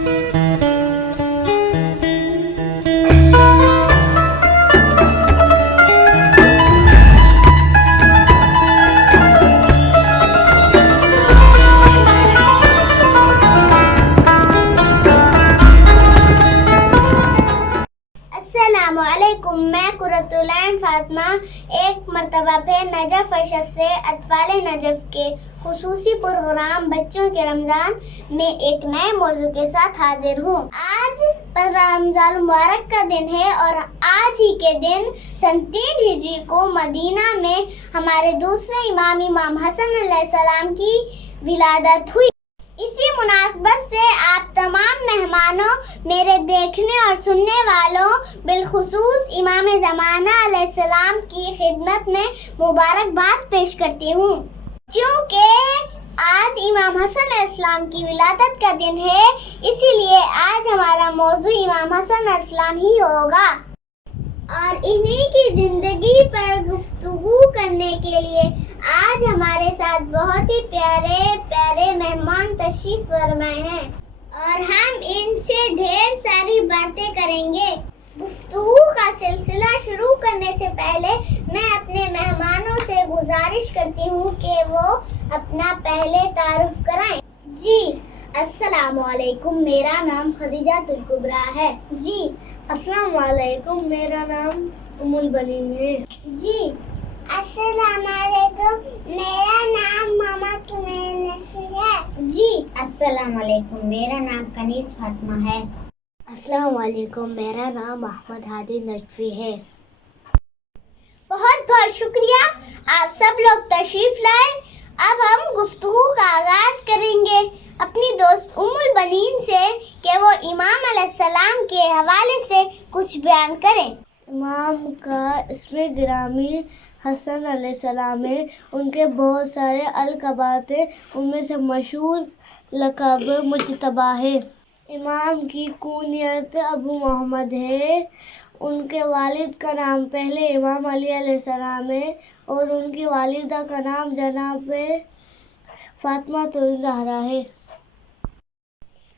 अस्सलामुअलैकुम, मैं कुरतुलैन फातिमा एक मरतबा फिर नजफ अशरफ से अतफाल नजफ के खुसूसी प्रोग्राम बच्चों के रमज़ान में एक नए मौजू के साथ हाजिर हूँ। आज रमज़ान मुबारक का दिन है और आज ही के दिन सन 3 हिजरी को मदीना में हमारे दूसरे इमाम हसन अलैहिस्सलाम की विलादत हुई। इसी मुनासबत से आप तमाम मेहमानों, मेरे देखने और सुनने वालों, बिलखुसूस इमाम ज़माना अलैहिस्सलाम की खिदमत में मुबारकबाद पेश करती हूँ। क्योंकि आज इमाम हसन अलैहिस्सलाम की विलादत का दिन है, इसीलिए आज हमारा मौजू इमाम हसन अलैहिस्सलाम ही होगा और इन्हीं की जिंदगी पर गुफ्तगू करने के लिए आज हमारे साथ बहुत ही प्यारे प्यारे मेहमान तशरीफ फरमाए हैं और हम इनसे ढेर सारी बातें करेंगे। गुफ्तगू का सिलसिला शुरू करने से पहले मैं अपने मेहमानों से गुजारिश करती हूँ कि वो अपना पहले तारुफ कराएं। जी, अस्सलामुअलैकुम, मेरा नाम खदीजातुल कुबरा है। जी, अस्सलामुअलैकुम, मेरा नाम उम्मुल बनीन है। जी, अस्सलामुअलैकुम, मेरा नाम मोहम्मद तुमैन है। जी, अस्सलामुअलैकुम, मेरा नाम कनीस फातिमा है। अस्सलामुअलैकुम, मेरा नाम अहमद हादी नजफी है। बहुत बहुत शुक्रिया, आप सब लोग तशरीफ लाए। अब हम गुफ्तगू का आगाज करेंगे अपनी दोस्त उम्मुल बनीन से कि वो इमाम अलैहिस्सलाम के हवाले से कुछ बयान करें। इमाम का इसमें गिरामी हसन अलैहिस्सलाम है। उनके बहुत सारे अलक़बात हैं, उनमें से मशहूर लक़ब मुज्तबा है। इमाम की कुनियत अबू मोहम्मद है। उनके वालिद का नाम पहले इमाम अली अलैहिस्सलाम है और उनकी वालिदा का नाम जनाब फातिमा ज़हरा है।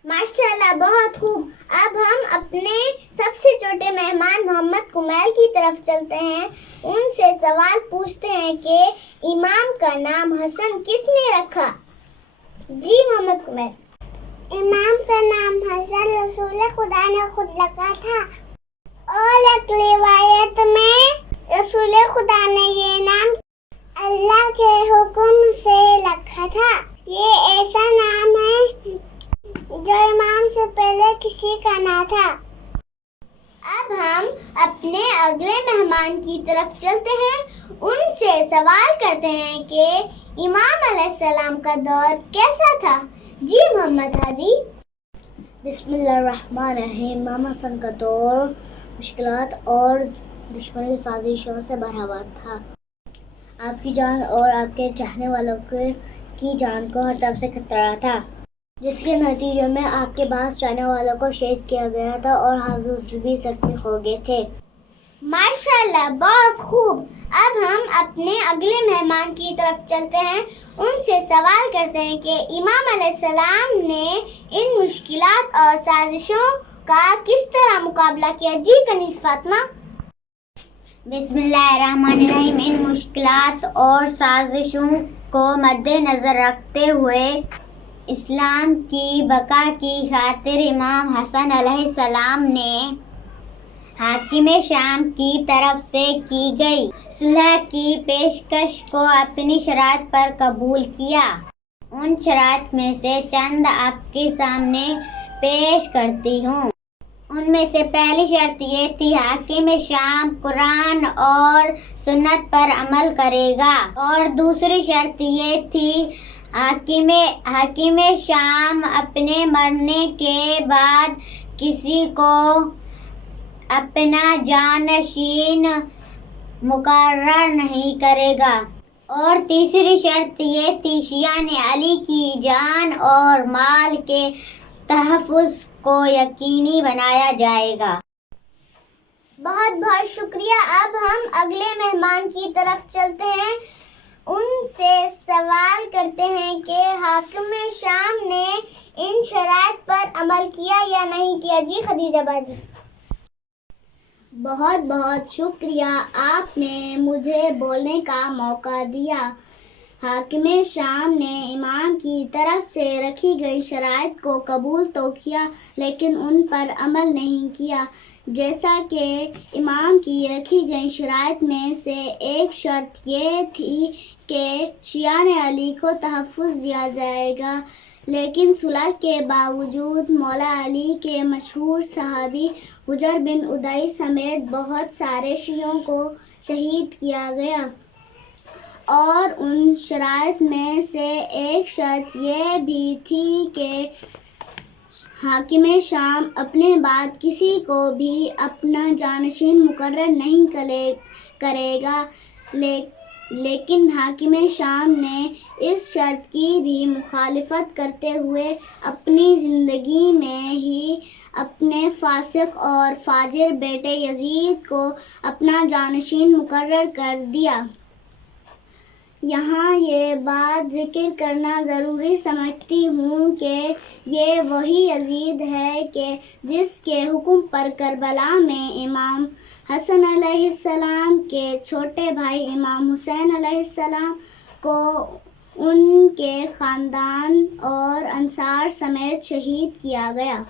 माशाल्लाह, बहुत खूब। अब हम अपने सबसे छोटे मेहमान मोहम्मद कुमैल की तरफ चलते हैं। उनसे सवाल पूछते हैं कि इमाम का नाम हसन किसने रखा? जी मोहम्मद कुमैल। इमाम का नाम हसन रसूल खुदा ने खुद रखा था और एक रिवायत में रसूल खुदा ने ये नाम अल्लाह के हुक्म से रखा था। ये ऐसा नाम है जो इमाम से पहले किसी का ना था। अब हम अपने अगले मेहमान की तरफ चलते हैं। उनसे सवाल करते हैं कि इमाम अलैहिस्सलाम का दौर कैसा था? जी मोहम्मद हादी। बिस्मिल्लाहिर्रहमानिर्रहीम। इमाम हसन का दौर मुश्किलात और दुश्मनी साजिशों से भरा हुआ था। आपकी जान और आपके चाहने वालों की जान को हर तरफ से खतरा था, जिसके नतीजे में आपके पास चाहने वालों को शहीद किया गया था और हाफिज भी जख्मी हो गए थे। माशाल्लाह, बहुत खूब। अब हम अपने अगले मेहमान की तरफ चलते हैं। उनसे सवाल करते हैं कि इमाम अलैहिस्सलाम ने इन मुश्किलात और साजिशों का किस तरह मुकाबला किया? जी कनीस फातिमा। बिस्मिल्लाहिर्रहमानिर्रहीम। इन मुश्किलात और साजिशों को मद्देनज़र रखते हुए इस्लाम की बका की खातिर इमाम हसन अलैहिस्सलाम ने हाकिम शाम की तरफ से की गई सुलह की पेशकश को अपनी शरात पर कबूल किया। उन शरात में से चंद आपके सामने पेश करती हूँ। उनमें से पहली शर्त ये थी, हाकिम शाम कुरान और सुन्नत पर अमल करेगा, और दूसरी शर्त ये थी, हाकिम शाम अपने मरने के बाद किसी को अपना जानशीन मुकर्रर नहीं करेगा, और तीसरी शर्त ये थी, शियान अली की जान और माल के तहफ़्फ़ुज़ को यकीनी बनाया जाएगा। बहुत बहुत शुक्रिया। अब हम अगले मेहमान की तरफ चलते हैं। ان سے سوال کرتے ہیں کہ حاکم شام نے ان شرائط پر عمل کیا یا نہیں کیا. جی خدیجہ باجی. بہت بہت شکریہ، آپ نے مجھے بولنے کا موقع دیا. حاکم شام نے امام کی طرف سے رکھی گئی شرائط کو قبول تو کیا لیکن ان پر عمل نہیں کیا. جیسا کہ امام کی رکھی گئی شرائط میں سے ایک شرط یہ تھی کہ شیعہ علی کو تحفظ دیا جائے گا، لیکن صلح کے باوجود مولا علی کے مشہور صحابی حجر بن ادئی سمیت بہت سارے شیعوں کو شہید کیا گیا. اور ان شرائط میں سے ایک شرط یہ بھی تھی کہ حاکم شام اپنے بعد کسی کو بھی اپنا جانشین مقرر نہیں کرے گا، لیکن حاکم شام نے اس شرط کی بھی مخالفت کرتے ہوئے اپنی زندگی میں ہی اپنے فاسق اور فاجر بیٹے یزید کو اپنا جانشین مقرر کر دیا. یہاں یہ بات ذکر کرنا ضروری سمجھتی ہوں کہ یہ وہی یزید ہے کہ جس کے حکم پر کربلا میں امام حسن علیہ السلام کے چھوٹے بھائی امام حسین علیہ السلام کو ان کے خاندان اور انصار سمیت شہید کیا گیا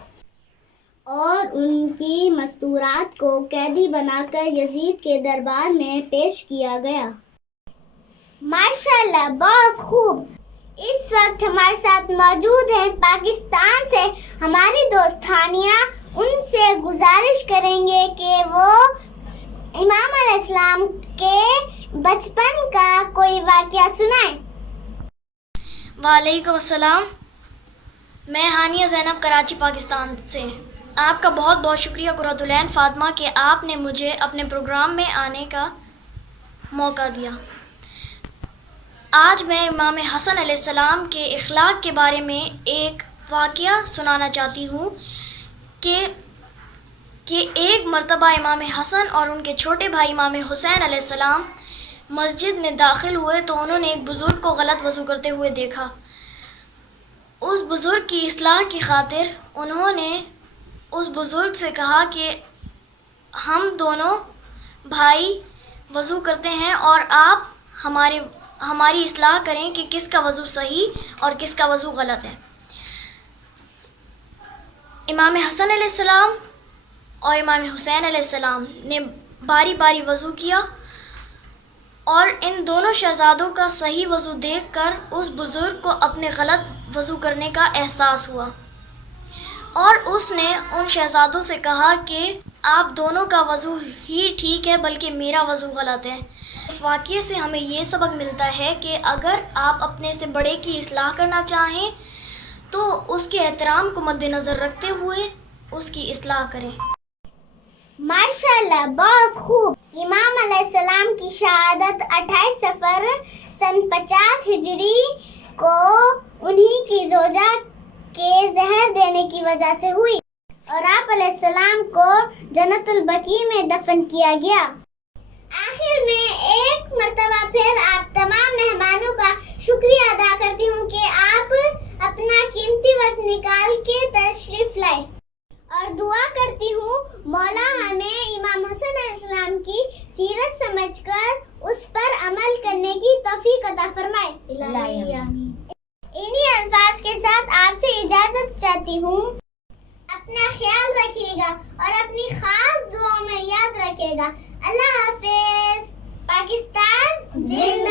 اور ان کی مستورات کو قیدی بنا کر یزید کے دربار میں پیش کیا گیا. ماشاءاللہ، بہت خوب. اس وقت ہمارے ساتھ موجود ہیں پاکستان سے ہماری دوست ہانیہ. ان سے گزارش کریں گے کہ وہ امام علیہ السلام کے بچپن کا کوئی واقعہ سنائیں. وعلیکم السلام. میں ہانیہ زینب کراچی پاکستان سے. آپ کا بہت بہت شکریہ قرۃ العین فاطمہ کہ آپ نے مجھے اپنے پروگرام میں آنے کا موقع دیا. آج میں امام حسن علیہ السلام کے اخلاق کے بارے میں ایک واقعہ سنانا چاہتی ہوں کہ ایک مرتبہ امام حسن اور ان کے چھوٹے بھائی امام حسین علیہ السلام مسجد میں داخل ہوئے تو انہوں نے ایک بزرگ کو غلط وضو کرتے ہوئے دیکھا. اس بزرگ کی اصلاح کی خاطر انہوں نے اس بزرگ سے کہا کہ ہم دونوں بھائی وضو کرتے ہیں اور آپ ہماری اصلاح کریں کہ کس کا وضو صحیح اور کس کا وضو غلط ہے. امام حسن علیہ السلام اور امام حسین علیہ السلام نے باری باری وضو کیا اور ان دونوں شہزادوں کا صحیح وضو دیکھ کر اس بزرگ کو اپنے غلط وضو کرنے کا احساس ہوا اور اس نے ان شہزادوں سے کہا کہ آپ دونوں کا وضو ہی ٹھیک ہے بلکہ میرا وضو غلط ہے. اس واقعے سے ہمیں یہ سبق ملتا ہے کہ اگر آپ اپنے سے بڑے کی اصلاح کرنا چاہیں تو اس کے احترام کو مد نظر رکھتے ہوئے اس کی اصلاح کریں. ماشاءاللہ، بہت خوب. امام علیہ السلام کی شہادت 28 صفر سن 50 ہجری کو انہی کی زوجہ کے زہر دینے کی وجہ سے ہوئی اور آپ علیہ السلام کو جنت البقیع میں دفن کیا گیا. آخر میں ایک مرتبہ پھر آپ تمام مہمانوں کا شکریہ ادا کرتی ہوں کہ آپ اپنا قیمتی وقت نکال کے تشریف لائے اور دعا کرتی ہوں مولا ہمیں امام حسن علیہ السلام کی سیرت سمجھ کر اس پر عمل کرنے کی توفیق عطا فرمائے. انہی الفاظ کے ساتھ آپ سے اجازت چاہتی ہوں. اپنا خیال رکھیے گا اور اپنی خاص دعاؤں میں یاد رکھیے گا. اللہ حافظ. پاکستان زندہ